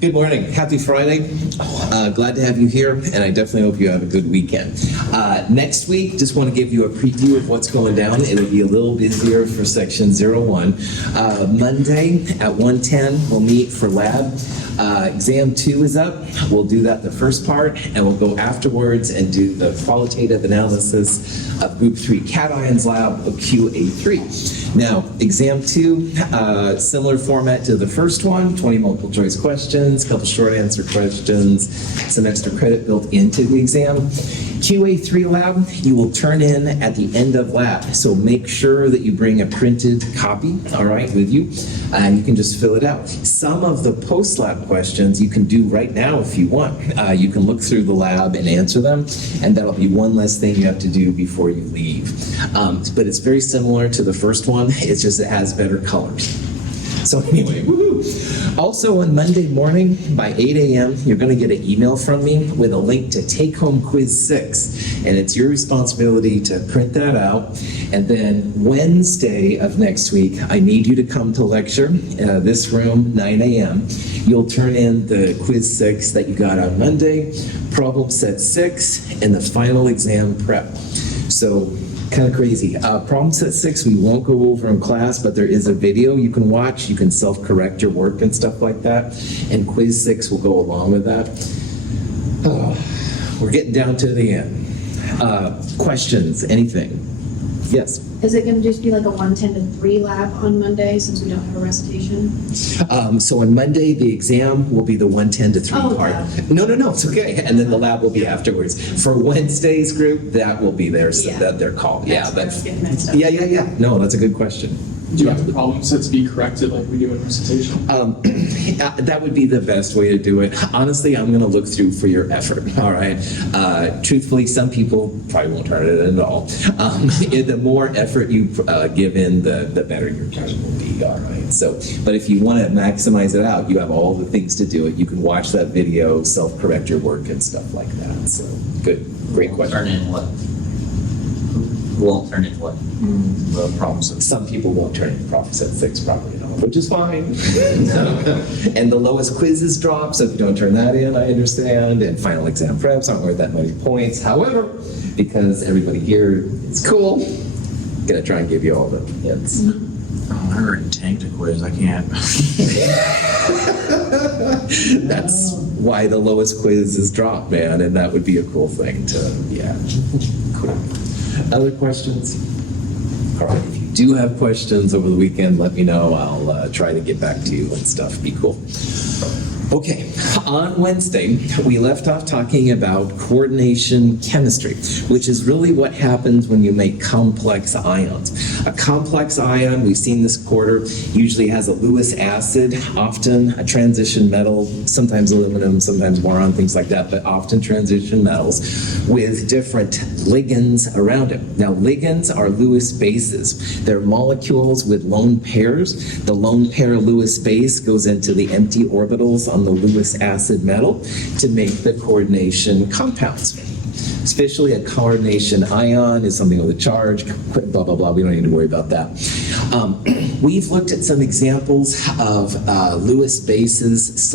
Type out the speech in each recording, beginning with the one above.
Good morning. Happy Friday. Glad to have you here, and I definitely hope you have a good weekend. Next week, just want to give you a preview of what's going down. It'll be a little busier for Section 01. Monday at 1:10, we'll meet for lab. Exam 2 is up. We'll do that the first part, and we'll go afterwards and do the qualitative analysis of Group 3 cations lab of QA3. Now, Exam 2, similar format to the first one, 20 multiple choice questions, couple short answer questions, some extra credit built into the exam. QA3 lab, you will turn in at the end of lab. So make sure that you bring a printed copy, all right, with you, and you can just fill it out. Some of the post-lab questions you can do right now if you want. You can look through the lab and answer them, and that'll be one less thing you have to do before you leave. But it's very similar to the first one, it's just it has better colors. So anyway, woohoo! Also on Monday morning by 8 a.m., you're going to get an email from me with a link to Take Home Quiz 6. And it's your responsibility to print that out. And then Wednesday of next week, I need you to come to lecture, this room, 9 a.m. You'll turn in the Quiz 6 that you got on Monday, problem set 6, and the final exam prep. So kind of crazy. Problem set 6 we won't go over in class, but there is a video you can watch. You can self-correct your work and stuff like that. And quiz 6 will go along with that. We're getting down to the end. Questions, anything? Yes? Is it going to just be like a 1:10 to 3 lab on Monday since we don't have a recitation? So on Monday, the exam will be the 1:10 to 3 part. No, it's okay. And then the lab will be afterwards. For Wednesday's group, that will be there, so that they're called. That's Yeah. No, that's a good question. Do you have the problem sets be corrected like we do in recitation? That would be the best way to do it. Honestly, I'm going to look through for your effort, all right? Truthfully, some people probably won't turn it in at all. The more effort you give in, the better your judgment will be, all right? So, but if you want to maximize it out, you have all the things to do it. You can watch that video, self-correct your work and stuff like that. So, good, great question. Turn in what? Won't turn in what? The problems. Some people won't turn in problem set 6 properly, which is fine. And the lowest quizzes drop, so if you don't turn that in, I understand. And final exam preps aren't worth that many points. However, because everybody here is cool, I'm gonna try and give you all the hints. Oh, I already tanked a quiz. I can't. That's why the lowest quizzes drop, man, and that would be a cool thing to, cool. Other questions? All right, if you do have questions over the weekend, let me know. I'll try to get back to you and stuff. Be cool. Okay, on Wednesday, we left off talking about coordination chemistry, which is really what happens when you make complex ions. A complex ion, we've seen this quarter, usually has a Lewis acid, often a transition metal, sometimes aluminum, sometimes boron, things like that, but often transition metals with different ligands around it. Now, ligands are Lewis bases. They're molecules with lone pairs. The lone pair Lewis base goes into the empty orbitals on the Lewis acid metal to make the coordination compounds. Especially a coordination ion is something with a charge, blah, blah, blah. We don't need to worry about that. We've looked at some examples of Lewis bases /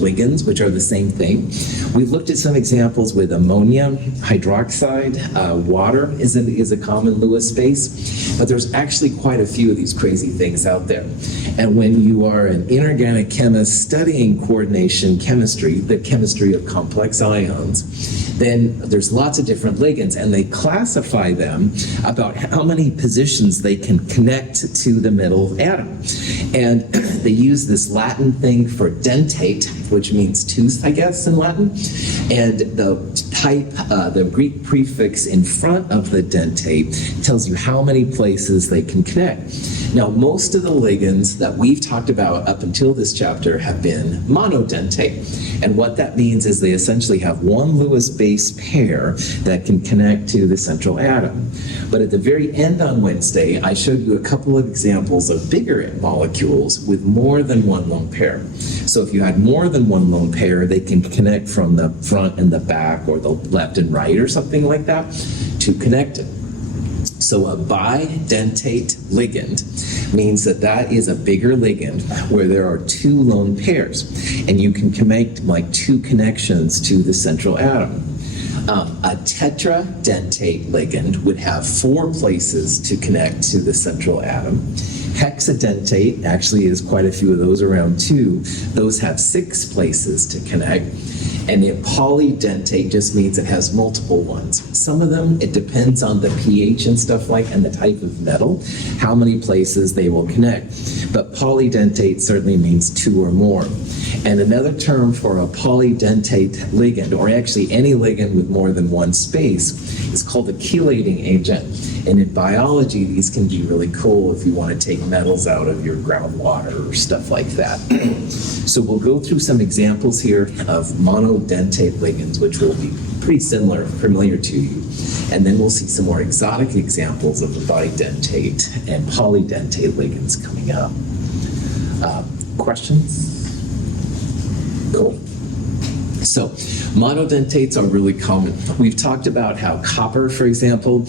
ligands, which are the same thing. We've looked at some examples with ammonia, hydroxide, water is a common Lewis base, but there's actually quite a few of these crazy things out there. And when you are an inorganic chemist studying coordination chemistry, the chemistry of complex ions, then there's lots of different ligands, and they classify them about how many positions they can connect to the middle atom. And they use this Latin thing for dentate, which means tooth, I guess, in Latin. And the type, the Greek prefix in front of the dentate tells you how many places they can connect. Now, most of the ligands that we've talked about up until this chapter have been monodentate. And what that means is they essentially have one Lewis base pair that can connect to the central atom. But at the very end on Wednesday, I showed you a couple of examples of bigger molecules with more than one lone pair. So if you had more than one lone pair, they can connect from the front and the back or the left and right or something like that to connect it. So a bidentate ligand means that that is a bigger ligand where there are two lone pairs, and you can connect like two connections to the central atom. A tetradentate ligand would have 4 places to connect to the central atom. Hexadentate actually is quite a few of those around too. Those have 6 places to connect. And a polydentate just means it has multiple ones. Some of them, it depends on the pH and stuff like, and the type of metal, how many places they will connect. But polydentate certainly means 2 or more. And another term for a polydentate ligand, or actually any ligand with more than one space, is called a chelating agent. And in biology, these can be really cool if you want to take metals out of your groundwater or stuff like that. So we'll go through some examples here of monodentate ligands, which will be pretty familiar to you. And then we'll see some more exotic examples of the bidentate and polydentate ligands coming up. Questions? Cool. So monodentates are really common. We've talked about how copper, for example,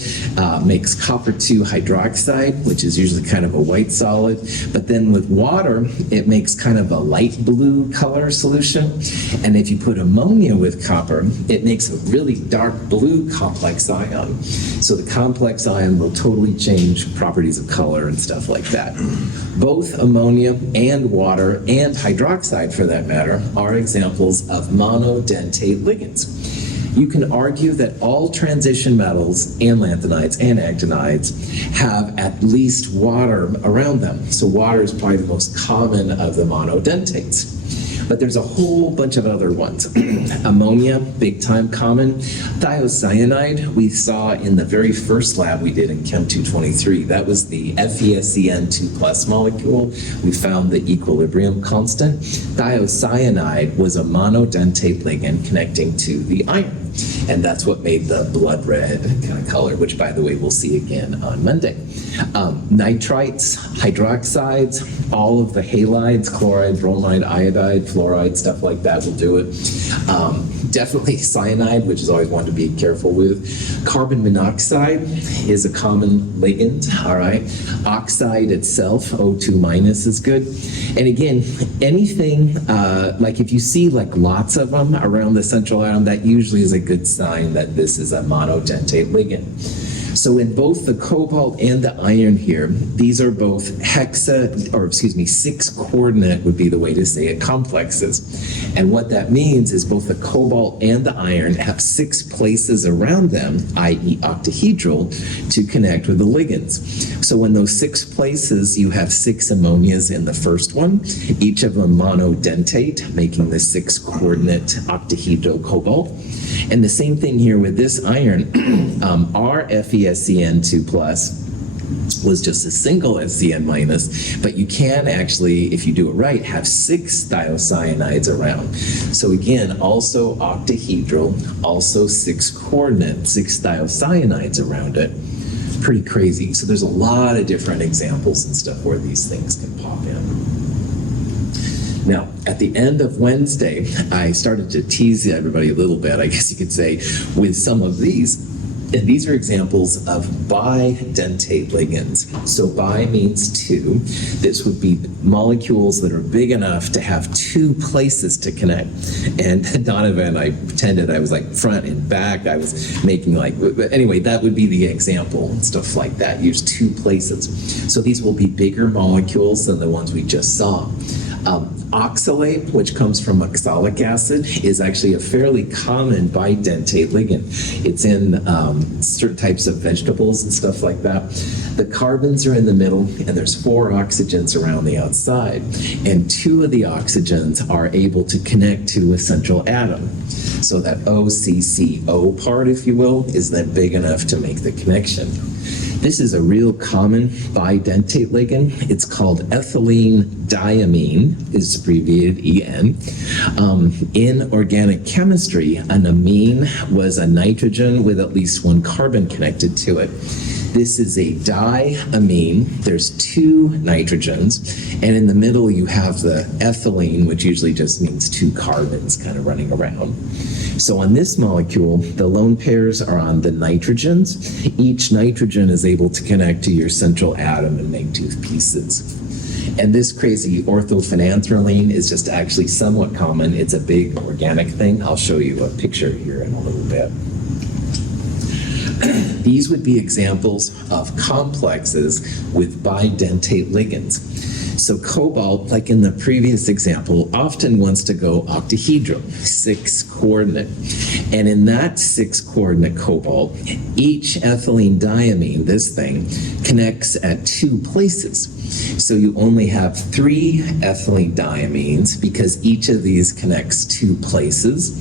makes copper 2 hydroxide, which is usually kind of a white solid. But then with water, it makes kind of a light blue color solution. And if you put ammonia with copper, it makes a really dark blue complex ion. So the complex ion will totally change properties of color and stuff like that. Both ammonia and water and hydroxide, for that matter, are examples of monodentate ligands. You can argue that all transition metals and lanthanides and actinides have at least water around them. So water is probably the most common of the monodentates. But there's a whole bunch of other ones. Ammonia, big time common. Thiocyanide, we saw in the very first lab we did in Chem 223. That was the FeSCN2+ molecule. We found the equilibrium constant. Thiocyanide was a monodentate ligand connecting to the iron. And that's what made the blood red kind of color, which, by the way, we'll see again on Monday. Nitrites, hydroxides, all of the halides, chloride, bromide, iodide, fluoride, stuff like that will do it. Definitely cyanide, which is always one to be careful with. Carbon monoxide is a common ligand, all right? Oxide itself, O2- is good. And again, anything, like if you see like lots of them around the central atom, that usually is a good sign that this is a monodentate ligand. So in both the cobalt and the iron here, these are both 6 coordinate would be the way to say it, complexes. And what that means is both the cobalt and the iron have 6 places around them, i.e. octahedral, to connect with the ligands. So in those 6 places, you have 6 ammonias in the first one, each of them monodentate, making the 6 coordinate octahedral cobalt. And the same thing here with this iron, our FeSCN2+ was just a single SCN-, but you can actually, if you do it right, have 6 thiocyanides around. So again, also octahedral, also 6 coordinate, 6 thiocyanides around it. Pretty crazy. So there's a lot of different examples and stuff where these things can pop in. Now, at the end of Wednesday, I started to tease everybody a little bit, I guess you could say, with some of these. And these are examples of bidentate ligands. So bi means 2. This would be molecules that are big enough to have 2 places to connect. And Donovan, I pretended I was like front and back. I was making like, but anyway, that would be the example and stuff like that. Use 2 places. So these will be bigger molecules than the ones we just saw. Oxalate, which comes from oxalic acid, is actually a fairly common bidentate ligand. It's in certain types of vegetables and stuff like that. The carbons are in the middle, and there's 4 oxygens around the outside. And 2 of the oxygens are able to connect to a central atom. So that OCCO part, if you will, is then big enough to make the connection. This is a real common bidentate ligand. It's called ethylene diamine, is abbreviated EN. In organic chemistry, an amine was a nitrogen with at least 1 carbon connected to it. This is a diamine. There's two nitrogens, and in the middle you have the ethylene, which usually just means two carbons kind of running around. So on this molecule, the lone pairs are on the nitrogens. Each nitrogen is able to connect to your central atom and make two pieces. And this crazy orthophenanthroline is just actually somewhat common. It's a big organic thing. I'll show you a picture here in a little bit. These would be examples of complexes with bidentate ligands. So cobalt, like in the previous example, often wants to go octahedral, 6-coordinate. And in that 6-coordinate cobalt, each ethylene diamine, this thing, connects at 2 places. So you only have 3 ethylene diamines because each of these connects 2 places.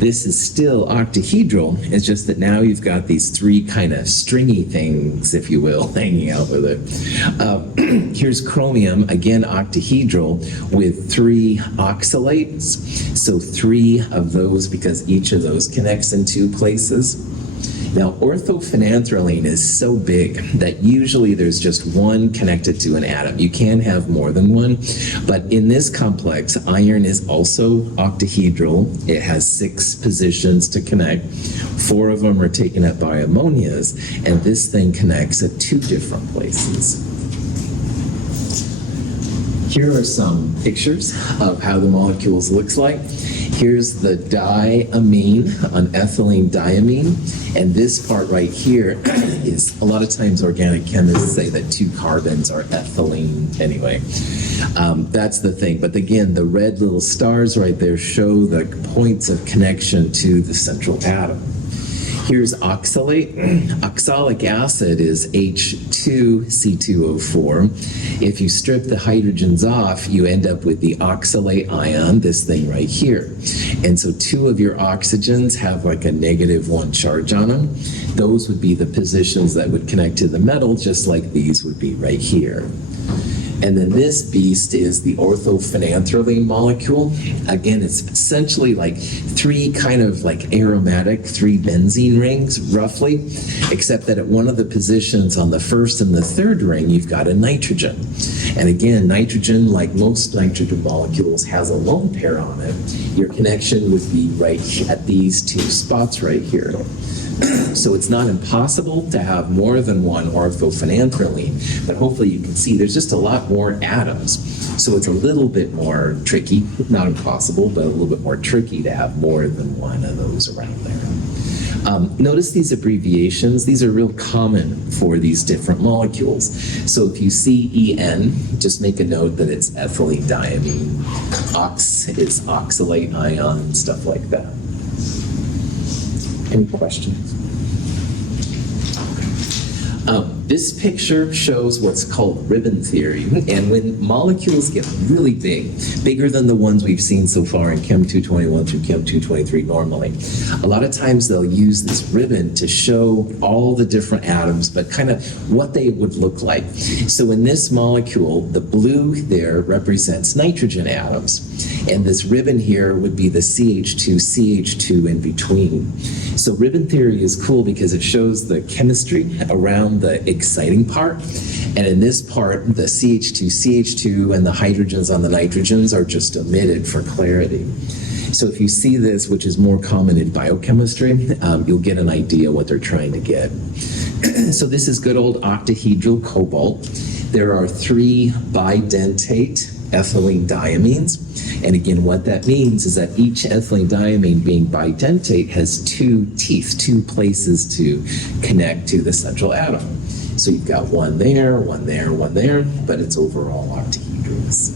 This is still octahedral, it's just that now you've got these 3 kind of stringy things, if you will, hanging out with it. Here's chromium, again octahedral, with 3 oxalates. So 3 of those because each of those connects in 2 places. Now, orthophenanthroline is so big that usually there's just one connected to an atom. You can have more than one, but in this complex, iron is also octahedral. It has 6 positions to connect. 4 of them are taken up by ammonias, and this thing connects at 2 different places. Here are some pictures of how the molecules looks like. Here's the diamine on ethylene diamine, and this part right here is, a lot of times organic chemists say that 2 carbons are ethylene anyway. That's the thing, but again, the red little stars right there show the points of connection to the central atom. Here's oxalate. Oxalic acid is H2C2O4. If you strip the hydrogens off, you end up with the oxalate ion, this thing right here. And so 2 of your oxygens have like a -1 charge on them. Those would be the positions that would connect to the metal, just like these would be right here. And then this beast is the orthophenanthroline molecule. Again, it's essentially like 3 kind of like aromatic, 3 benzene rings, roughly, except that at one of the positions on the first and the third ring, you've got a nitrogen. And again, nitrogen, like most nitrogen molecules, has a lone pair on it. Your connection would be right at these 2 spots right here. So it's not impossible to have more than one orthophenanthroline, but hopefully you can see there's just a lot more atoms. So it's a little bit more tricky, not impossible, but a little bit more tricky to have more than one of those around there. Notice these abbreviations. These are real common for these different molecules. So if you see EN, just make a note that it's ethylene diamine. Ox is oxalate ion, stuff like that. Any questions? This picture shows what's called ribbon theory, and when molecules get really big, bigger than the ones we've seen so far in Chem 221 through Chem 223 normally, a lot of times they'll use this ribbon to show all the different atoms, but kind of what they would look like. So in this molecule, the blue there represents nitrogen atoms, and this ribbon here would be the CH2 in between. So ribbon theory is cool because it shows the chemistry around the exciting part. And in this part, the CH2 and the hydrogens on the nitrogens are just omitted for clarity. So if you see this, which is more common in biochemistry, you'll get an idea what they're trying to get. So this is good old octahedral cobalt. There are 3 bidentate ethylene diamines. And again, what that means is that each ethylene diamine being bidentate has 2 teeth, 2 places to connect to the central atom. So you've got one there, one there, one there, but it's overall octahedrous.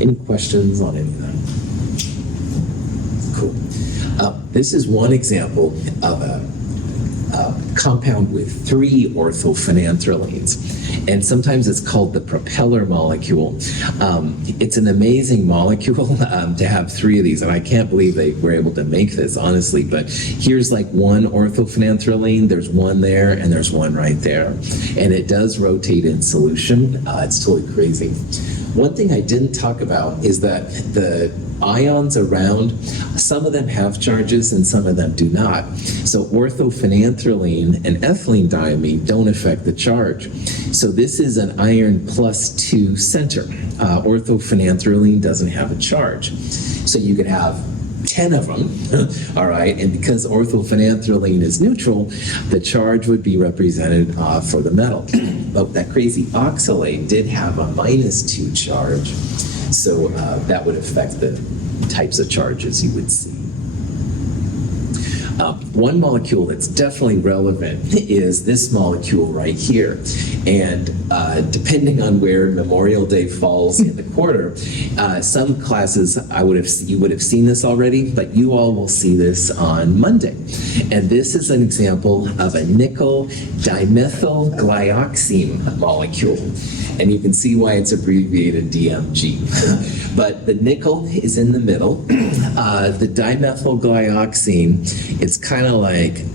Any questions on any of that? Cool. This is one example of a compound with 3 orthophenanthralines. And sometimes it's called the propeller molecule. It's an amazing molecule to have 3 of these, and I can't believe they were able to make this, honestly. But here's like one orthophenanthraline, there's one there, and there's one right there. And it does rotate in solution. It's totally crazy. One thing I didn't talk about is that the ions around, some of them have charges and some of them do not. So orthophenanthroline and ethylene diamine don't affect the charge. So this is an iron +2 center. Orthophenanthroline doesn't have a charge. So you could have 10 of them, all right, and because orthophenanthroline is neutral, the charge would be represented for the metal. But that crazy oxalate did have a -2 charge, so that would affect the types of charges you would see. One molecule that's definitely relevant is this molecule right here. And depending on where Memorial Day falls in the quarter, some classes you would have seen this already, but you all will see this on Monday. And this is an example of a nickel dimethylglyoxime molecule. And you can see why it's abbreviated DMG. But the nickel is in the middle. The dimethylglyoxime, it's kind of like,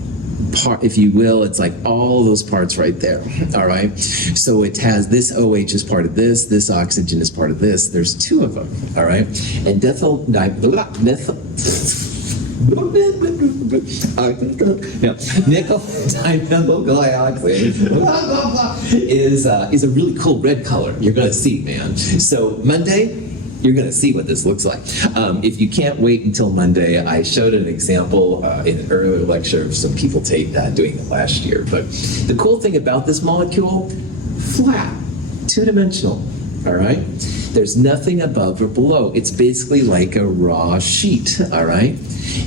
if you will, it's like all those parts right there, all right? So it has this OH is part of this oxygen is part of this. There's 2 of them, all right? And nickel dimethylglyoxime is a really cool red color. You're going to see, man. So Monday, you're going to see what this looks like. If you can't wait until Monday, I showed an example in an earlier lecture of some people doing it last year. But the cool thing about this molecule, flat, 2-dimensional, all right? There's nothing above or below. It's basically like a raw sheet, all right?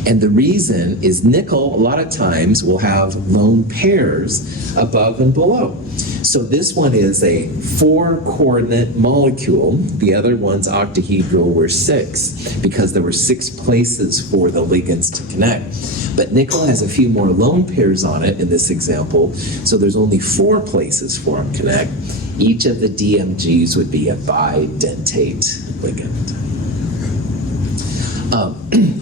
And the reason is nickel, a lot of times, will have lone pairs above and below. So this one is a 4-coordinate molecule. The other ones, octahedral, were 6 because there were 6 places for the ligands to connect. But nickel has a few more lone pairs on it in this example, so there's only 4 places for them to connect. Each of the DMGs would be a bidentate ligand.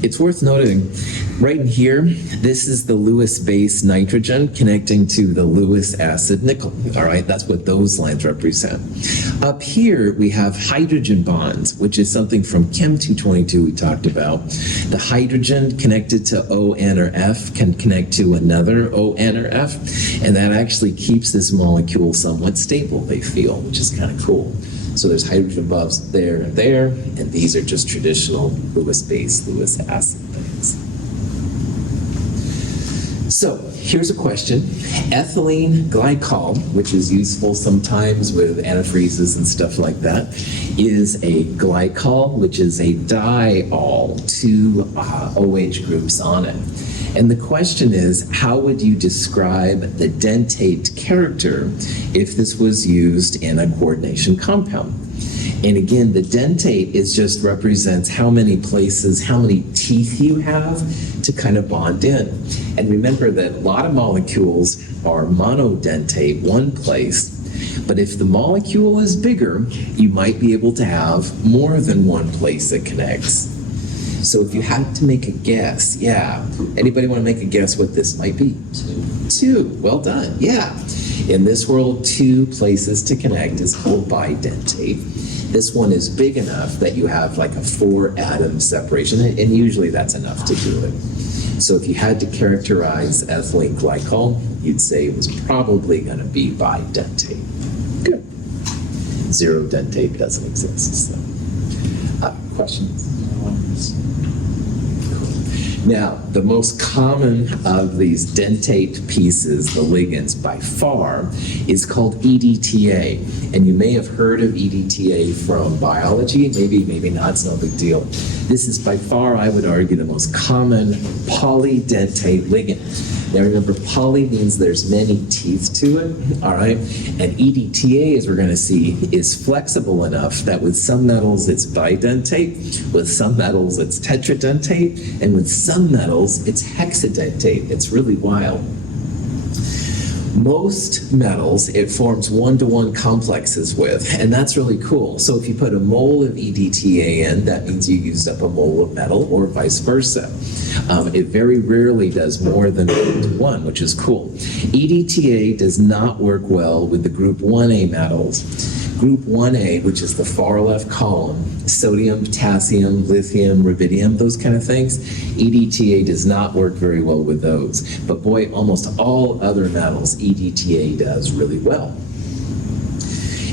It's worth noting, right in here, this is the Lewis base nitrogen connecting to the Lewis acid nickel. All right, that's what those lines represent. Up here, we have hydrogen bonds, which is something from Chem 222 we talked about. The hydrogen connected to ON or F can connect to another ON or F, and that actually keeps this molecule somewhat stable, they feel, which is kind of cool. So there's hydrogen bonds there, and these are just traditional Lewis base, Lewis acid things. So here's a question. Ethylene glycol, which is useful sometimes with antifreezes and stuff like that, is a glycol, which is a diol, 2 OH groups on it. And the question is, how would you describe the dentate character if this was used in a coordination compound? And again, the dentate just represents how many places, how many teeth you have to kind of bond in. And remember that a lot of molecules are monodentate, one place. But if the molecule is bigger, you might be able to have more than one place that connects. So if you had to make a guess, anybody want to make a guess what this might be? 2. Well done. Yeah. In this world, 2 places to connect is called bidentate. This one is big enough that you have like a 4-atom separation, and usually that's enough to do it. So if you had to characterize ethylene glycol, you'd say it was probably going to be bidentate. Good. 0 dentate doesn't exist. So. Questions? Now, the most common of these dentate pieces, the ligands by far, is called EDTA. And you may have heard of EDTA from biology, maybe not, it's no big deal. This is by far, I would argue, the most common polydentate ligand. Now remember, poly means there's many teeth to it, all right? And EDTA, as we're going to see, is flexible enough that with some metals it's bidentate, with some metals it's tetradentate, and with some metals it's hexadentate. It's really wild. Most metals, it forms one-to-one complexes with, and that's really cool. So if you put a mole of EDTA in, that means you used up a mole of metal, or vice versa. It very rarely does more than 1-to-1, which is cool. EDTA does not work well with the group 1A metals. Group 1A, which is the far left column, sodium, potassium, lithium, rubidium, those kind of things, EDTA does not work very well with those. But boy, almost all other metals, EDTA does really well.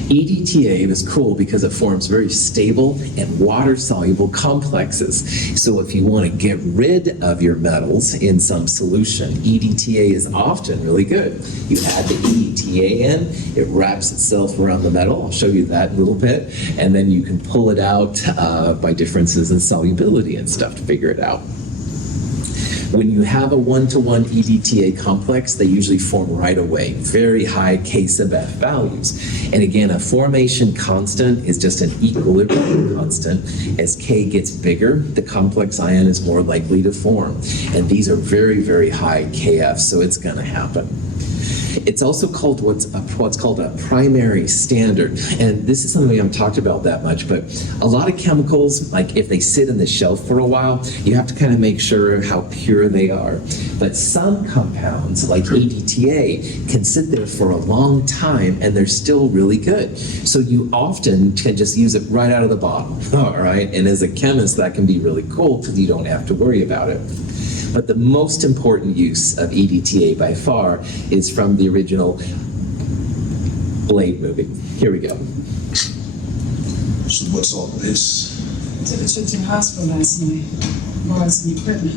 EDTA is cool because it forms very stable and water-soluble complexes. So if you want to get rid of your metals in some solution, EDTA is often really good. You add the EDTA in, it wraps itself around the metal. I'll show you that in a little bit. And then you can pull it out by differences in solubility and stuff to figure it out. When you have a one-to-one EDTA complex, they usually form right away, very high K sub F values. And again, a formation constant is just an equilibrium constant. As K gets bigger, the complex ion is more likely to form. And these are very, very high KF, so it's going to happen. It's also called what's called a primary standard. And this is something we haven't talked about that much, but a lot of chemicals, like if they sit in the shelf for a while, you have to kind of make sure how pure they are. But some compounds, like EDTA, can sit there for a long time and they're still really good. So you often can just use it right out of the bottle, all right? And as a chemist, that can be really cool because you don't have to worry about it. But the most important use of EDTA by far is from the original Blade movie. Here we go. So what's all this? Took a trip to the hospital last night. Borrowed some equipment.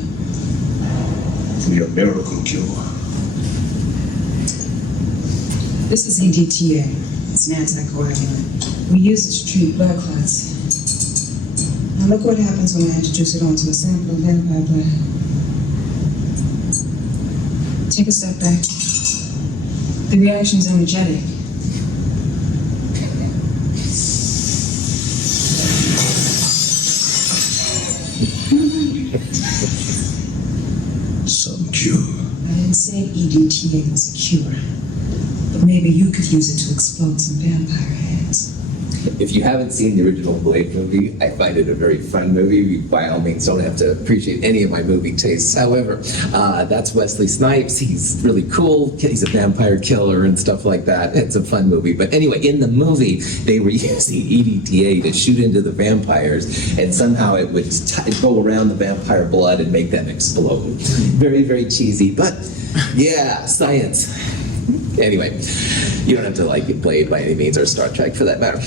For your miracle cure. This is EDTA. It's an anticoagulant. We use it to treat blood clots. Now look what happens when I introduce it onto a sample of vampire blood. Take a step back. The reaction is energetic. Some cure. I didn't say EDTA was a cure, but maybe you could use it to explode some vampire heads. If you haven't seen the original Blade movie, I find it a very fun movie. You, by all means, don't have to appreciate any of my movie tastes. However, that's Wesley Snipes. He's really cool. He's a vampire killer and stuff like that. It's a fun movie. But anyway, in the movie, they were using EDTA to shoot into the vampires, and somehow it would go around the vampire blood and make them explode. Very, very cheesy, but yeah, science. Anyway, you don't have to like Blade by any means, or Star Trek for that matter.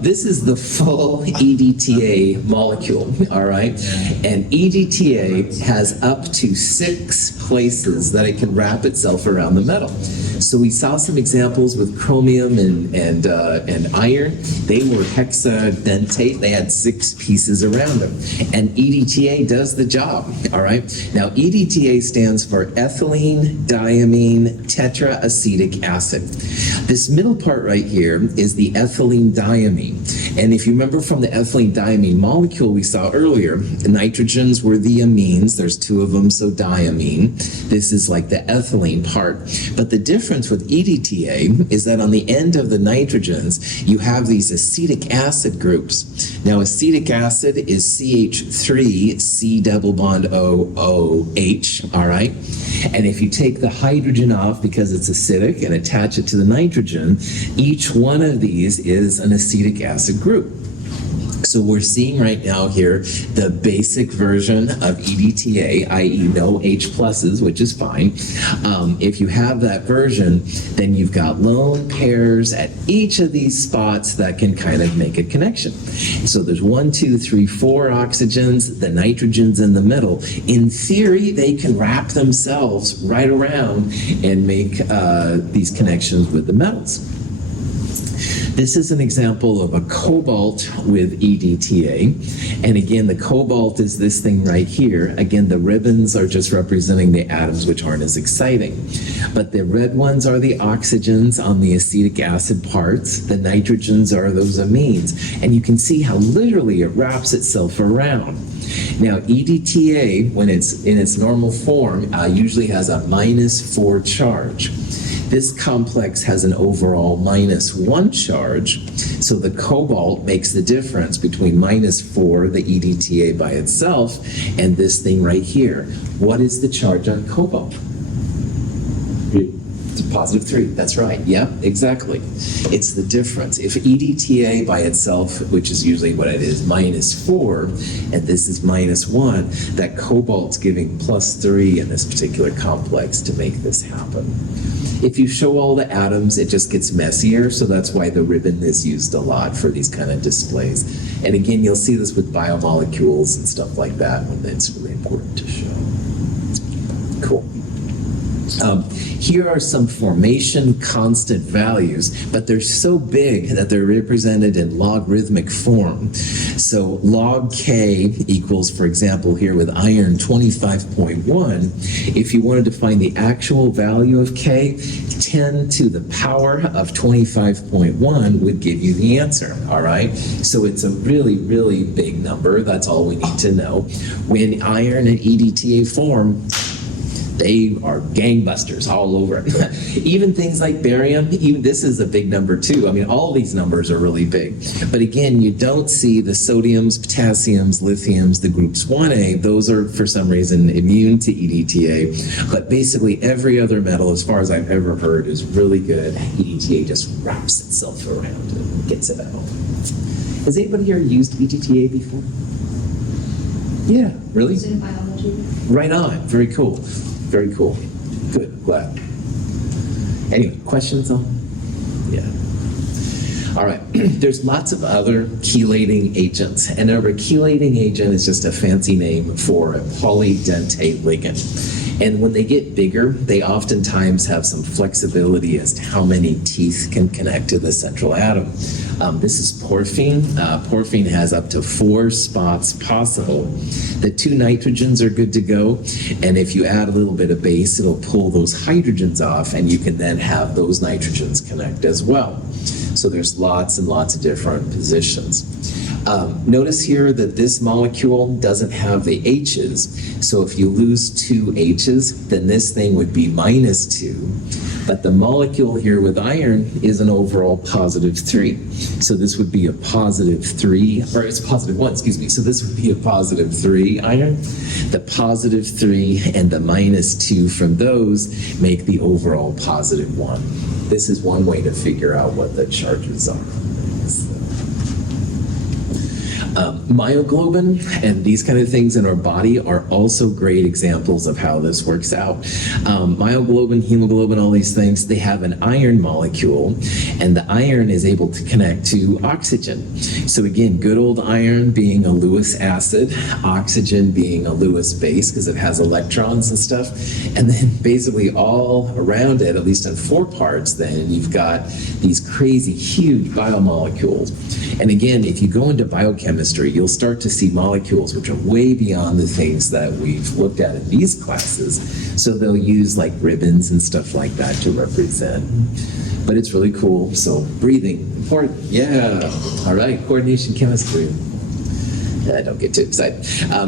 This is the full EDTA molecule, all right? And EDTA has up to 6 places that it can wrap itself around the metal. So we saw some examples with chromium and iron. They were hexadentate. They had 6 pieces around them. And EDTA does the job, all right? Now, EDTA stands for ethylene diamine tetraacetic acid. This middle part right here is the ethylene diamine. And if you remember from the ethylene diamine molecule we saw earlier, the nitrogens were the amines. There's 2 of them, so diamine. This is like the ethylene part. But the difference with EDTA is that on the end of the nitrogens, you have these acetic acid groups. Now, acetic acid is CH3, C double bond OOH, all right? And if you take the hydrogen off because it's acidic and attach it to the nitrogen, each one of these is an acetic acid group. So we're seeing right now here the basic version of EDTA, i.e. no H pluses, which is fine. If you have that version, then you've got lone pairs at each of these spots that can kind of make a connection. So there's 1, 2, 3, 4 oxygens, the nitrogens in the middle. In theory, they can wrap themselves right around and make these connections with the metals. This is an example of a cobalt with EDTA. And again, the cobalt is this thing right here. Again, the ribbons are just representing the atoms, which aren't as exciting. But the red ones are the oxygens on the acetic acid parts. The nitrogens are those amines. And you can see how literally it wraps itself around. Now, EDTA, when it's in its normal form, usually has a -4 charge. This complex has an overall -1 charge, so the cobalt makes the difference between -4, the EDTA by itself, and this thing right here. What is the charge on cobalt? Positive 3, that's right. Yep, exactly. It's the difference. If EDTA by itself, which is usually what it is, -4, and this is -1, that cobalt's giving +3 in this particular complex to make this happen. If you show all the atoms, it just gets messier, so that's why the ribbon is used a lot for these kind of displays. And again, you'll see this with biomolecules and stuff like that when it's really important to show. Cool. Here are some formation constant values, but they're so big that they're represented in logarithmic form. So log K equals, for example, here with iron 25.1. If you wanted to find the actual value of K, 10 to the power of 25.1 would give you the answer, all right? So it's a really, really big number. That's all we need to know. When iron and EDTA form, they are gangbusters all over. Even things like barium, even this is a big number too. I mean, all these numbers are really big. But again, you don't see the sodiums, potassiums, lithiums, the groups 1A. Those are, for some reason, immune to EDTA. But basically, every other metal, as far as I've ever heard, is really good. EDTA just wraps itself around and gets it out. Has anybody here used EDTA before? Yeah, really? It's in biology. Right on. Very cool. Very cool. Good. Glad. Anyway, questions on? Yeah. All right. There's lots of other chelating agents. And remember, chelating agent is just a fancy name for a polydentate ligand. And when they get bigger, they oftentimes have some flexibility as to how many teeth can connect to the central atom. This is porphine. Porphine has up to 4 spots possible. The 2 nitrogens are good to go. And if you add a little bit of base, it'll pull those hydrogens off, and you can then have those nitrogens connect as well. So there's lots and lots of different positions. Notice here that this molecule doesn't have the H's. So if you lose 2 H's, then this thing would be -2. But the molecule here with iron is an overall +3. So this would be a +3, or it's +1, excuse me. So this would be a +3 iron. The +3 and the -2 from those make the overall +1. This is one way to figure out what the charges are. Myoglobin and these kind of things in our body are also great examples of how this works out. Myoglobin, hemoglobin, all these things, they have an iron molecule, and the iron is able to connect to oxygen. So again, good old iron being a Lewis acid, oxygen being a Lewis base because it has electrons and stuff, and then basically all around it, at least in 4 parts, then you've got these crazy huge biomolecules. And again, if you go into biochemistry, you'll start to see molecules which are way beyond the things that we've looked at in these classes. So they'll use like ribbons and stuff like that to represent. But it's really cool. So breathing, important. Yeah. All right. Coordination chemistry. Don't get too excited.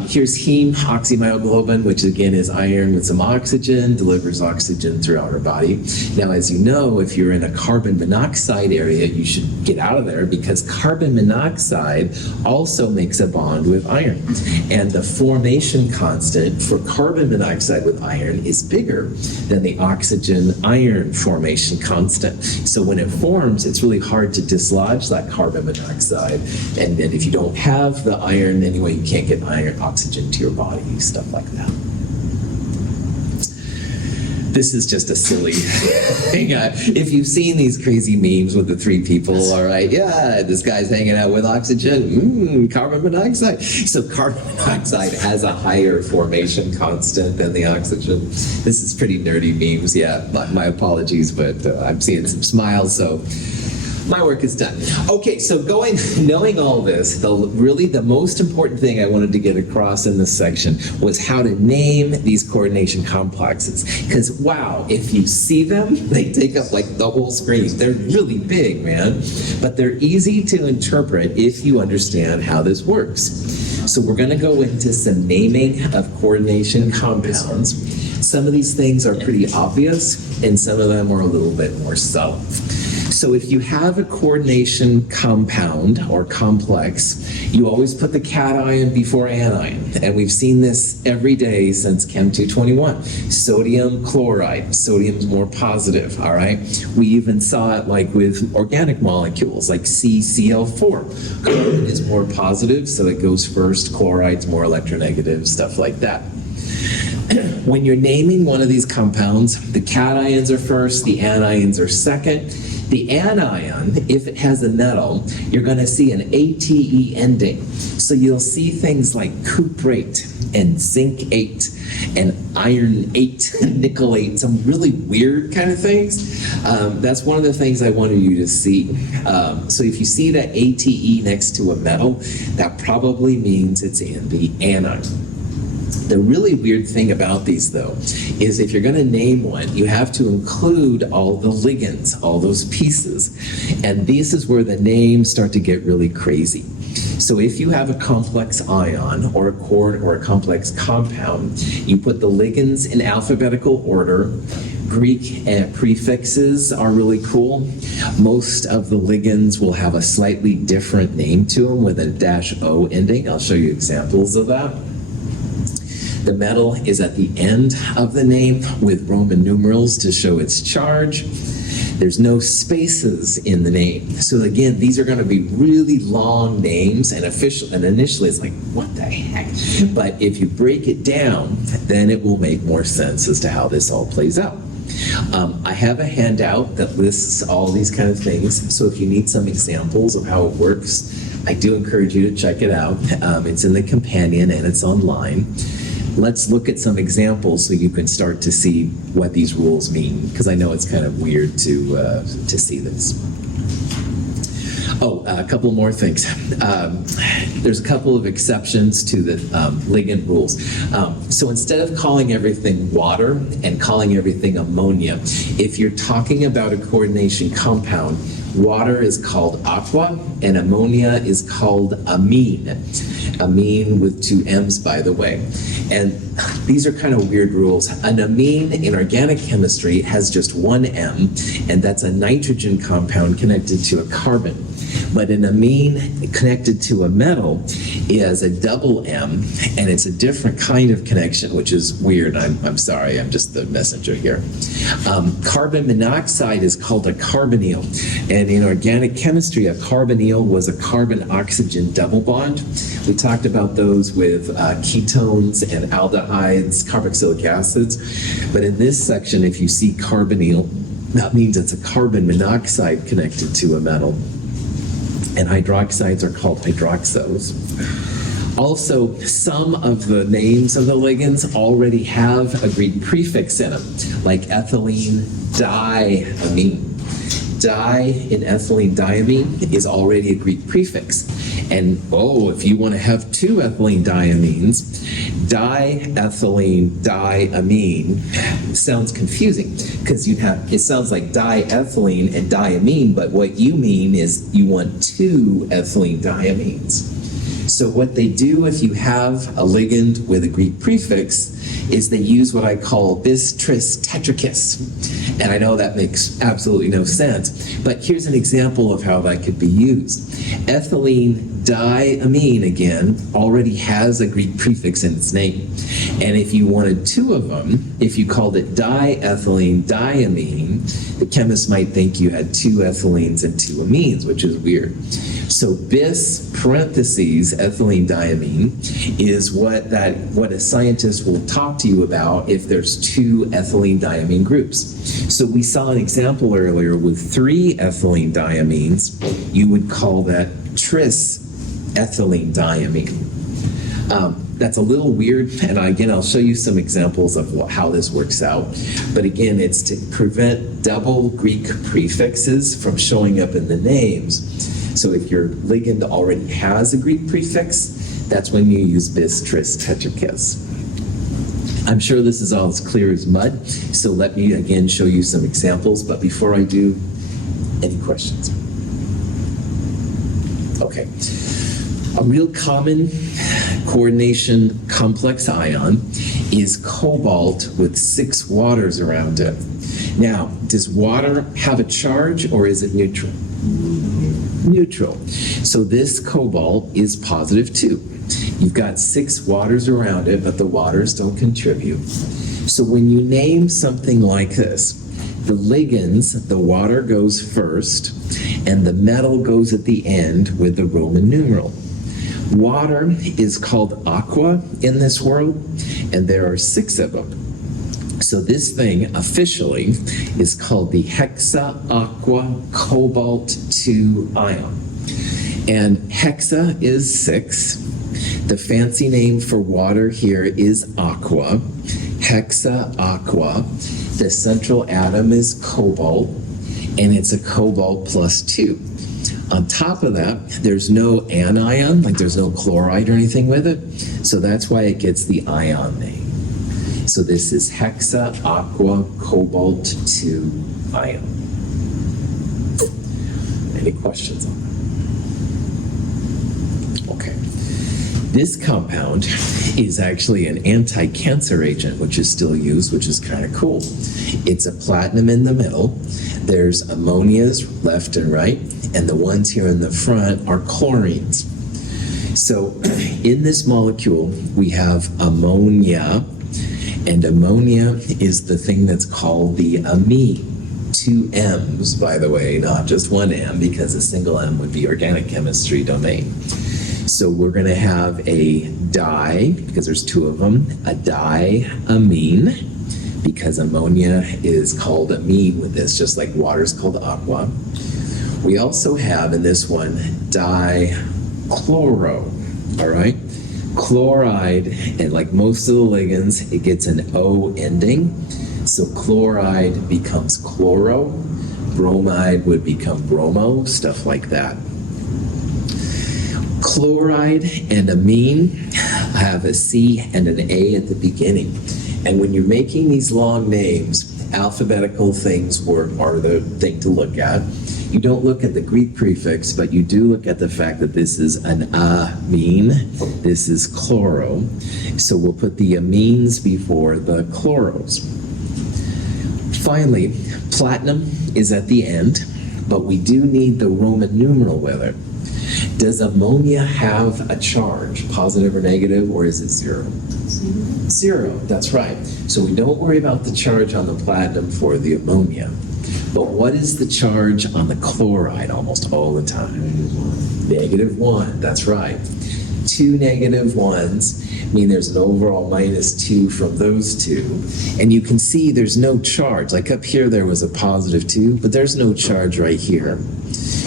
Here's heme, oxymyoglobin, which again is iron with some oxygen, delivers oxygen throughout our body. Now, as you know, if you're in a carbon monoxide area, you should get out of there because carbon monoxide also makes a bond with iron. And the formation constant for carbon monoxide with iron is bigger than the oxygen-iron formation constant. So when it forms, it's really hard to dislodge that carbon monoxide. And then if you don't have the iron, anyway, you can't get oxygen to your body, stuff like that. This is just a silly thing. If you've seen these crazy memes with the 3 people, all right, yeah, this guy's hanging out with oxygen, carbon monoxide. So carbon monoxide has a higher formation constant than the oxygen. This is pretty nerdy memes, yeah, my apologies, but I'm seeing some smiles, so my work is done. Okay, so knowing all this, really the most important thing I wanted to get across in this section was how to name these coordination complexes. Because wow, if you see them, they take up like the whole screen. They're really big, man. But they're easy to interpret if you understand how this works. So we're going to go into some naming of coordination compounds. Some of these things are pretty obvious, and some of them are a little bit more subtle. So if you have a coordination compound or complex, you always put the cation before anion. And we've seen this every day since Chem 221. Sodium chloride, sodium's more positive, all right? We even saw it like with organic molecules like CCl4. Carbon is more positive, so it goes first, chloride's more electronegative, stuff like that. When you're naming one of these compounds, the cations are first, the anions are second. The anion, if it has a metal, you're going to see an ATE ending. So you'll see things like cuprate and zinc-ate and iron-ate, nickel-ate, some really weird kind of things. That's one of the things I wanted you to see. So if you see that ATE next to a metal, that probably means it's in the anion. The really weird thing about these, though, is if you're going to name one, you have to include all the ligands, all those pieces. And this is where the names start to get really crazy. So if you have a complex ion or a complex compound, you put the ligands in alphabetical order. Greek prefixes are really cool. Most of the ligands will have a slightly different name to them with a -O ending. I'll show you examples of that. The metal is at the end of the name with Roman numerals to show its charge. There's no spaces in the name. So again, these are going to be really long names, and initially it's like, what the heck? But if you break it down, then it will make more sense as to how this all plays out. I have a handout that lists all these kind of things. So if you need some examples of how it works, I do encourage you to check it out. It's in the companion and it's online. Let's look at some examples so you can start to see what these rules mean, because I know it's kind of weird to see this. Oh, a couple more things. There's a couple of exceptions to the ligand rules. So instead of calling everything water and calling everything ammonia, if you're talking about a coordination compound, water is called aqua and ammonia is called amine. Amine with 2 M's, by the way. And these are kind of weird rules. An amine in organic chemistry has just 1 M, and that's a nitrogen compound connected to a carbon. But an amine connected to a metal is a double M, and it's a different kind of connection, which is weird. I'm sorry, I'm just the messenger here. Carbon monoxide is called a carbonyl, and in organic chemistry, a carbonyl was a carbon-oxygen double bond. We talked about those with ketones and aldehydes, carboxylic acids, but in this section, if you see carbonyl, that means it's a carbon monoxide connected to a metal. And hydroxides are called hydroxos. Also, some of the names of the ligands already have a Greek prefix in them, like ethylene diamine. Di in ethylene diamine is already a Greek prefix. And if you want to have 2 ethylene diamines, diethylene diamine sounds confusing because it sounds like diethylene and diamine, but what you mean is you want 2 ethylene diamines. So what they do if you have a ligand with a Greek prefix is they use what I call bis tris tetrachus. And I know that makes absolutely no sense, but here's an example of how that could be used. Ethylene diamine, again, already has a Greek prefix in its name. And if you wanted 2 of them, if you called it diethylene diamine, the chemist might think you had 2 ethylenes and 2 amines, which is weird. So bis parentheses ethylene diamine is what a scientist will talk to you about if there's 2 ethylene diamine groups. So we saw an example earlier with 3 ethylene diamines. You would call that tris ethylene diamine. That's a little weird, and again, I'll show you some examples of how this works out. But again, it's to prevent double Greek prefixes from showing up in the names. So if your ligand already has a Greek prefix, that's when you use bis tris tetrachus. I'm sure this is all as clear as mud, so let me again show you some examples. But before I do, any questions? Okay. A real common coordination complex ion is cobalt with 6 waters around it. Now, does water have a charge or is it neutral? Neutral. So this cobalt is positive 2. You've got 6 waters around it, but the waters don't contribute. So when you name something like this, the ligands, the water goes first, and the metal goes at the end with the Roman numeral. Water is called aqua in this world, and there are 6 of them. So this thing officially is called the hexa aqua cobalt 2 ion. And hexa is 6. The fancy name for water here is aqua. Hexa aqua. The central atom is cobalt, and it's a cobalt plus 2. On top of that, there's no anion, like there's no chloride or anything with it. So that's why it gets the ion name. So this is hexa aqua cobalt 2 ion. Any questions on that? Okay. This compound is actually an anti-cancer agent, which is still used, which is kind of cool. It's a platinum in the middle. There's ammonias left and right, and the ones here in the front are chlorines. So in this molecule, we have ammonia, and ammonia is the thing that's called the amine. 2 M's, by the way, not just 1 M, because a single M would be organic chemistry domain. So we're going to have a di, because there's 2 of them, a diamine, because ammonia is called amine with this, just like water is called aqua. We also have in this one dichloro, all right? Chloride, and like most of the ligands, it gets an O ending. So chloride becomes chloro, bromide would become bromo, stuff like that. Chloride and amine have a C and an A at the beginning. And when you're making these long names, alphabetical things are the thing to look at. You don't look at the Greek prefix, but you do look at the fact that this is an amine, this is chloro. So we'll put the amines before the chloros. Finally, platinum is at the end, but we do need the Roman numeral with it. Does ammonia have a charge, positive or negative, or is it 0? 0, that's right. So we don't worry about the charge on the platinum for the ammonia. But what is the charge on the chloride almost all the time? -1, that's right. 2 negative 1s mean there's an overall -2 from those 2. And you can see there's no charge. Like up here there was a +2, but there's no charge right here.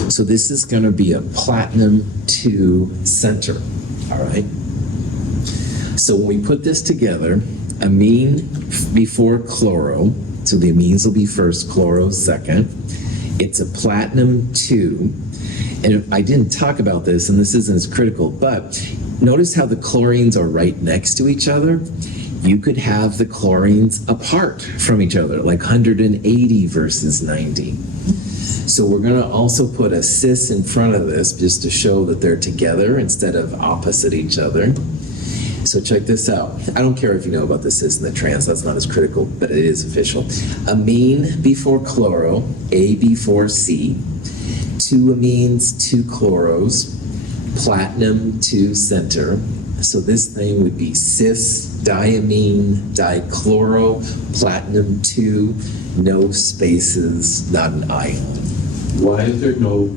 So this is going to be a platinum 2 center, all right? So when we put this together, amine before chloro, so the amines will be first, chloro second. It's a platinum 2. And I didn't talk about this, and this isn't as critical, but notice how the chlorines are right next to each other? You could have the chlorines apart from each other, like 180 versus 90. So we're going to also put a cis in front of this just to show that they're together instead of opposite each other. So check this out. I don't care if you know about the cis and the trans, that's not as critical, but it is official. Amine before chloro, A before C, 2 amines, 2 chloros, platinum 2 center. So this thing would be cis, diamine, dichloro, platinum 2, no spaces, not an ion. Why is there no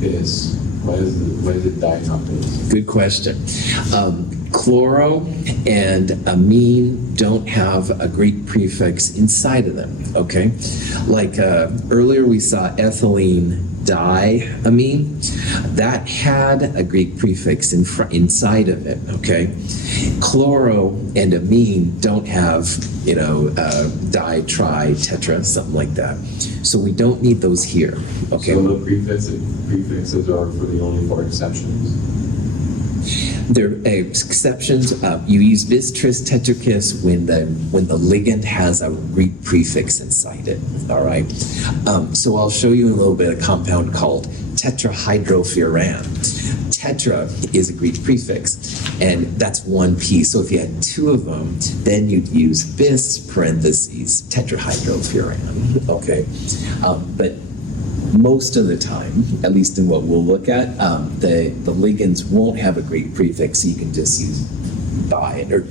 bis? Why is it di, not bis? Good question. Chloro and amine don't have a Greek prefix inside of them, okay? Like earlier we saw ethylene diamine. That had a Greek prefix inside of it, okay? Chloro and amine don't have, di, tri, tetra, something like that. So we don't need those here, okay? So the prefixes are for the only 4 exceptions? There are exceptions. You use bis, tris, tetrakis when the ligand has a Greek prefix inside it. All right. So I'll show you a little bit of a compound called tetrahydrofuran. Tetra is a Greek prefix, and that's one piece. So if you had two of them, then you'd use bis parentheses tetrahydrofuran. Okay, but most of the time, at least in what we'll look at, the ligands won't have a Greek prefix, so you can just use bi or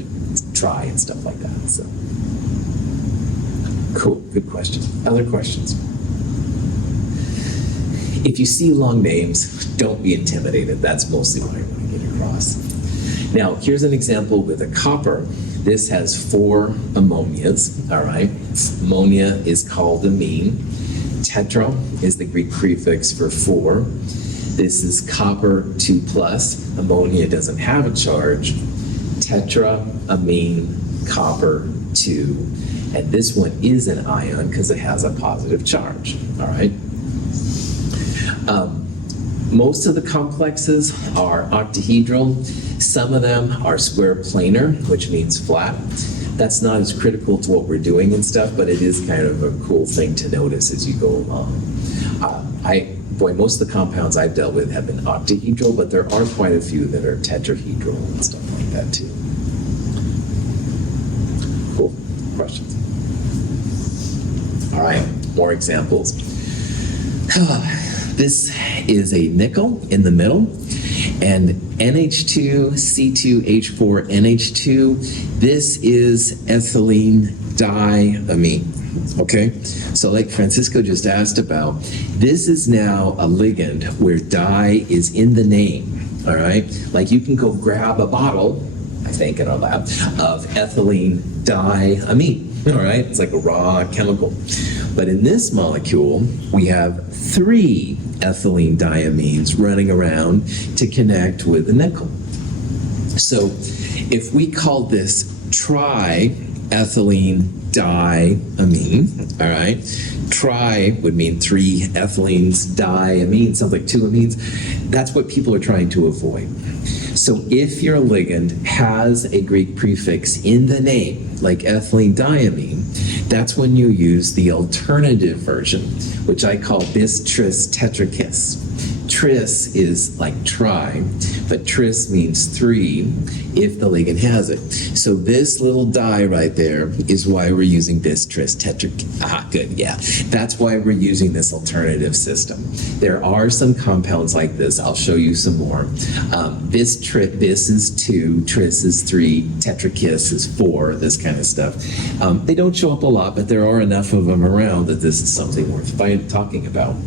tri and stuff like that. So, cool, good question. Other questions? If you see long names, don't be intimidated. That's mostly what I want to get across. Now, here's an example with a copper. This has 4 ammonias, all right? Ammonia is called amine. Tetra is the Greek prefix for 4. This is copper 2+. Ammonia doesn't have a charge. Tetra, amine, copper 2. And this one is an ion because it has a positive charge, all right? Most of the complexes are octahedral. Some of them are square planar, which means flat. That's not as critical to what we're doing and stuff, but it is kind of a cool thing to notice as you go along. Most of the compounds I've dealt with have been octahedral, but there are quite a few that are tetrahedral and stuff like that too. Cool. Questions? All right, more examples. This is a nickel in the middle, and NH2, C2H4, NH2, this is ethylene diamine, okay? So like Francisco just asked about, this is now a ligand where di is in the name, all right? Like you can go grab a bottle, I think in our lab, of ethylene diamine, all right? It's like a raw chemical. But in this molecule, we have 3 ethylene diamines running around to connect with the nickel. So if we call this triethylene diamine, all right? Tri would mean 3 ethylenes, diamine sounds like 2 amines. That's what people are trying to avoid. So if your ligand has a Greek prefix in the name, like ethylene diamine, that's when you use the alternative version, which I call bis, tris, tetrakis. Tris is like tri, but tris means 3 if the ligand has it. So this little di right there is why we're using bis, tris, tetrakis. Ah, good, yeah. That's why we're using this alternative system. There are some compounds like this. I'll show you some more. Bis is 2, tris is 3, tetrakis is 4, this kind of stuff. They don't show up a lot, but there are enough of them around that this is something worth talking about.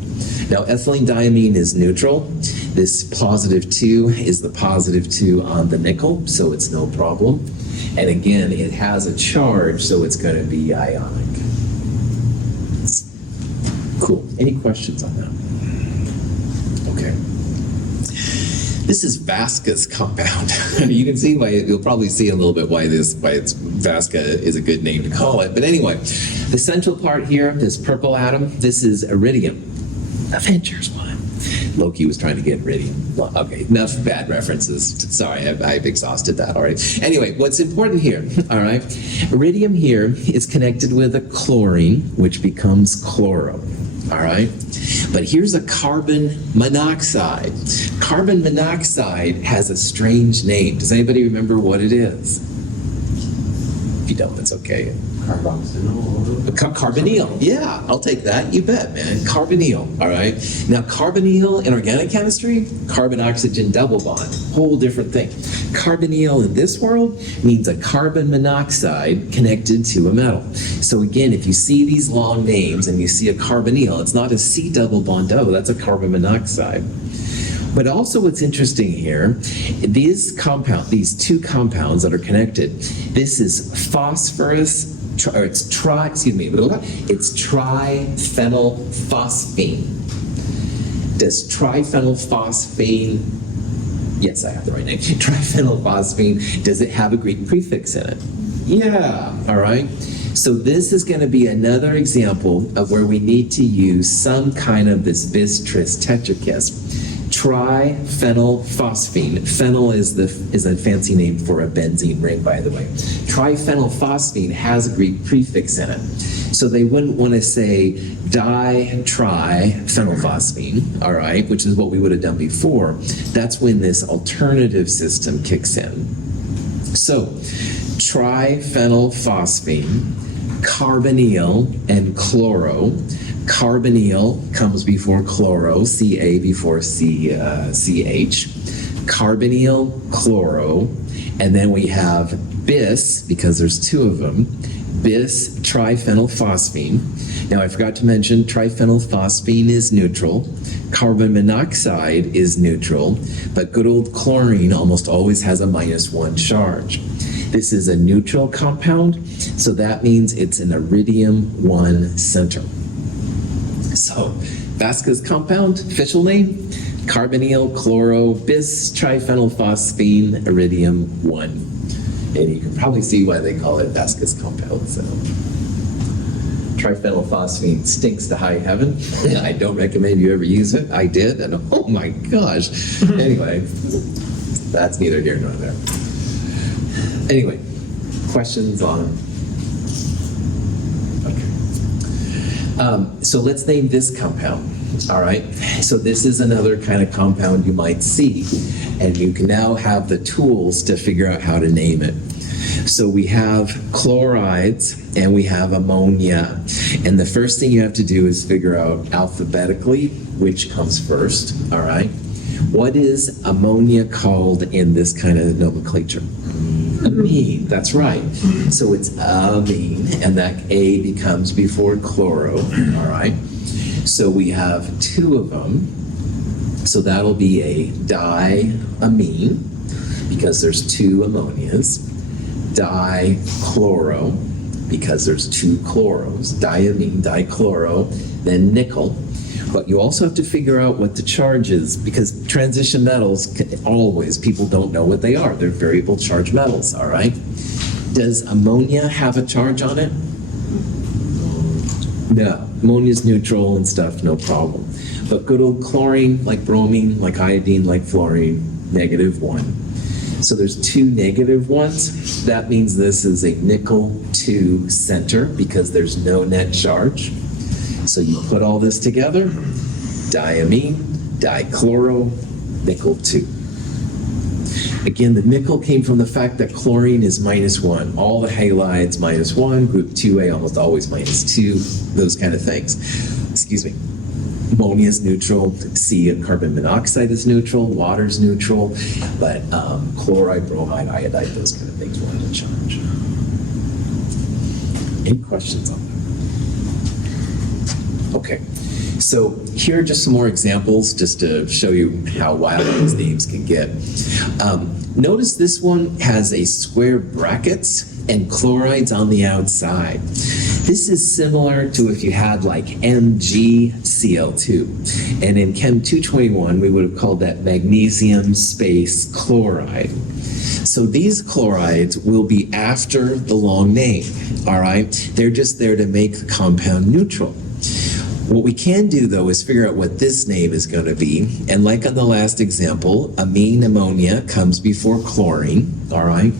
Now, ethylene diamine is neutral. This +2 is the +2 on the nickel, so it's no problem. And again, it has a charge, so it's going to be ionic. Cool. Any questions on that? Okay. This is Vasca's compound. You can see why, you'll probably see a little bit why Vasca is a good name to call it. But anyway, the central part here, this purple atom, this is iridium. Avengers one. Loki was trying to get iridium. Well, okay, enough bad references. Sorry, I've exhausted that already. Anyway, what's important here, all right? Iridium here is connected with a chlorine, which becomes chloro, all right? But here's a carbon monoxide. Carbon monoxide has a strange name. Does anybody remember what it is? If you don't, that's okay. Carbonyl. Yeah, I'll take that. You bet, man. Carbonyl. All right. Now, carbonyl in organic chemistry, carbon-oxygen double bond. Whole different thing. Carbonyl in this world means a carbon monoxide connected to a metal. So again, if you see these long names and you see a carbonyl, it's not a C double bond O. That's a carbon monoxide. But also what's interesting here, these two compounds that are connected, this is phosphorus, it's triphenylphosphine. Does triphenylphosphine, yes, I have the right name, triphenylphosphine, does it have a Greek prefix in it? Yeah, all right. So this is going to be another example of where we need to use some kind of this bis, tris, tetrakis. triphenylphosphine. Phenyl is a fancy name for a benzene ring, by the way. Triphenylphosphine has a Greek prefix in it. So they wouldn't want to say ditriphenylphosphine, all right, which is what we would have done before. That's when this alternative system kicks in. So triphenylphosphine, carbonyl, and chloro. Carbonyl comes before chloro, Ca before CH. Carbonyl, chloro, and then we have bis, because there's two of them, bis triphenylphosphine. Now I forgot to mention triphenylphosphine is neutral, carbon monoxide is neutral, but good old chlorine almost always has a -1 charge. This is a neutral compound, so that means it's an iridium 1 center. So, Vasquez compound, official name, carbonyl chloro bis triphenylphosphine iridium 1. And you can probably see why they call it Vasquez compound. So, triphenylphosphine stinks to high heaven. I don't recommend you ever use it. I did, and oh my gosh. Anyway, that's neither here nor there. Anyway, questions on? So let's name this compound, all right? So this is another kind of compound you might see, and you can now have the tools to figure out how to name it. So we have chlorides and we have ammonia, and the first thing you have to do is figure out alphabetically which comes first, all right? What is ammonia called in this kind of nomenclature? Amine, that's right. So it's amine, and that A becomes before chloro, all right? So we have two of them. So that'll be a diamine, because there's two ammonias. Dichloro, because there's two chloros. Diamine, dichloro, then nickel. But you also have to figure out what the charge is, because transition metals, people don't know what they are. They're variable charge metals, all right? Does ammonia have a charge on it? No, ammonia's neutral and stuff, no problem. But good old chlorine, like bromine, like iodine, like fluorine, -1. So there's two -1s. That means this is a nickel 2 center, because there's no net charge. So you put all this together, diamine, dichloro, nickel 2. Again, the nickel came from the fact that chlorine is -1. All the halides -1, group 2A almost always -2, those kind of things. Excuse me. Ammonia is neutral, C, carbon monoxide is neutral, water is neutral, but chloride, bromide, iodide, those kind of things will have a charge. Any questions on that? Okay, so here are just some more examples just to show you how wild these names can get. Notice this one has a square brackets and chlorides on the outside. This is similar to if you had like MgCl2. And in Chem 221, we would have called that magnesium space chloride. So these chlorides will be after the long name, all right? They're just there to make the compound neutral. What we can do, though, is figure out what this name is going to be. And like on the last example, amine ammonia comes before chlorine, all right?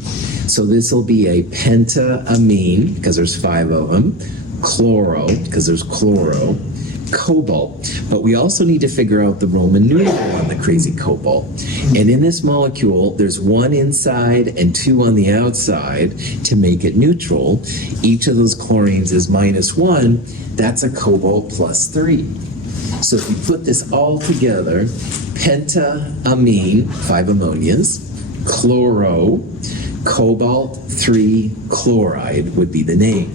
So this will be a pentaamine, because there's 5 of them, chloro, because there's chloro, cobalt. But we also need to figure out the Roman numeral on the crazy cobalt. And in this molecule, there's 1 inside and 2 on the outside to make it neutral. Each of those chlorines is -1. That's a cobalt +3. So if you put this all together, pentaamine, 5 ammonias, chloro, cobalt 3 chloride would be the name.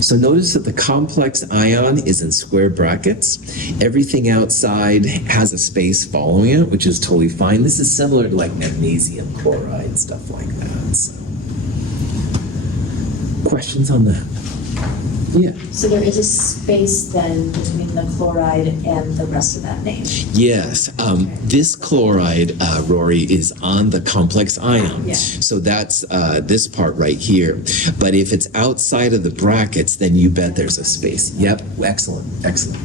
So notice that the complex ion is in square brackets. Everything outside has a space following it, which is totally fine. This is similar to like magnesium chloride, stuff like that. So. Questions on that? Yeah. So there is a space then between the chloride and the rest of that name? Yes. This chloride, Rory, is on the complex ion. Yeah. So that's this part right here. But if it's outside of the brackets, then you bet there's a space. Yep. Excellent. Excellent.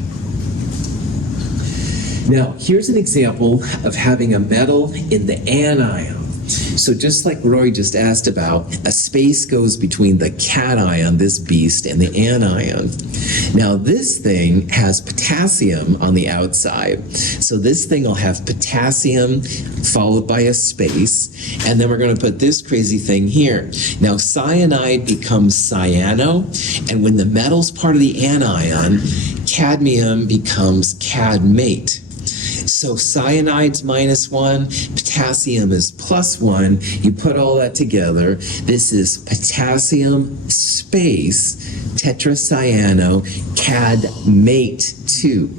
Now, here's an example of having a metal in the anion. So just like Roy just asked about, a space goes between the cation, this beast, and the anion. Now this thing has potassium on the outside. So this thing will have potassium followed by a space, and then we're going to put this crazy thing here. Now cyanide becomes cyano, and when the metal's part of the anion, cadmium becomes cadmate. So cyanide's -1, potassium is +1. You put all that together. This is potassium space tetracyano cadmate 2.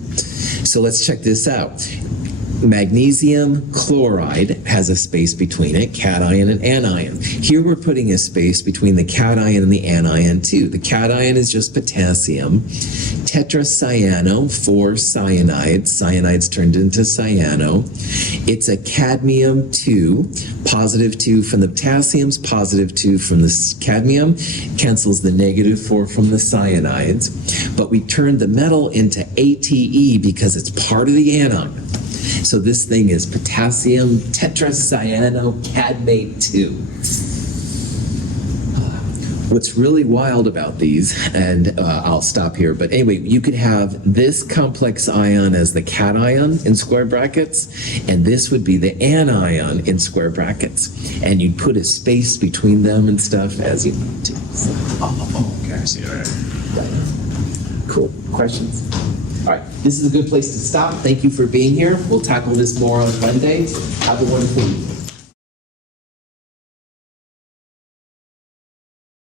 So let's check this out. Magnesium chloride has a space between it, cation and anion. Here we're putting a space between the cation and the anion too. The cation is just potassium. Tetracyano, 4 cyanides. Cyanides turned into cyano. It's a cadmium 2, +2 from the potassiums, +2 from the cadmium, cancels the -4 from the cyanides. But we turned the metal into ATE because it's part of the anion. So this thing is potassium tetracyano-cadmate 2. What's really wild about these, and I'll stop here, but anyway, you could have this complex ion as the cation in square brackets, and this would be the anion in square brackets. And you'd put a space between them and stuff as you need to. So, Okay, I see. All right. cool. Questions? All right, this is a good place to stop. Thank you for being here. We'll tackle this more on Monday. Have a wonderful week.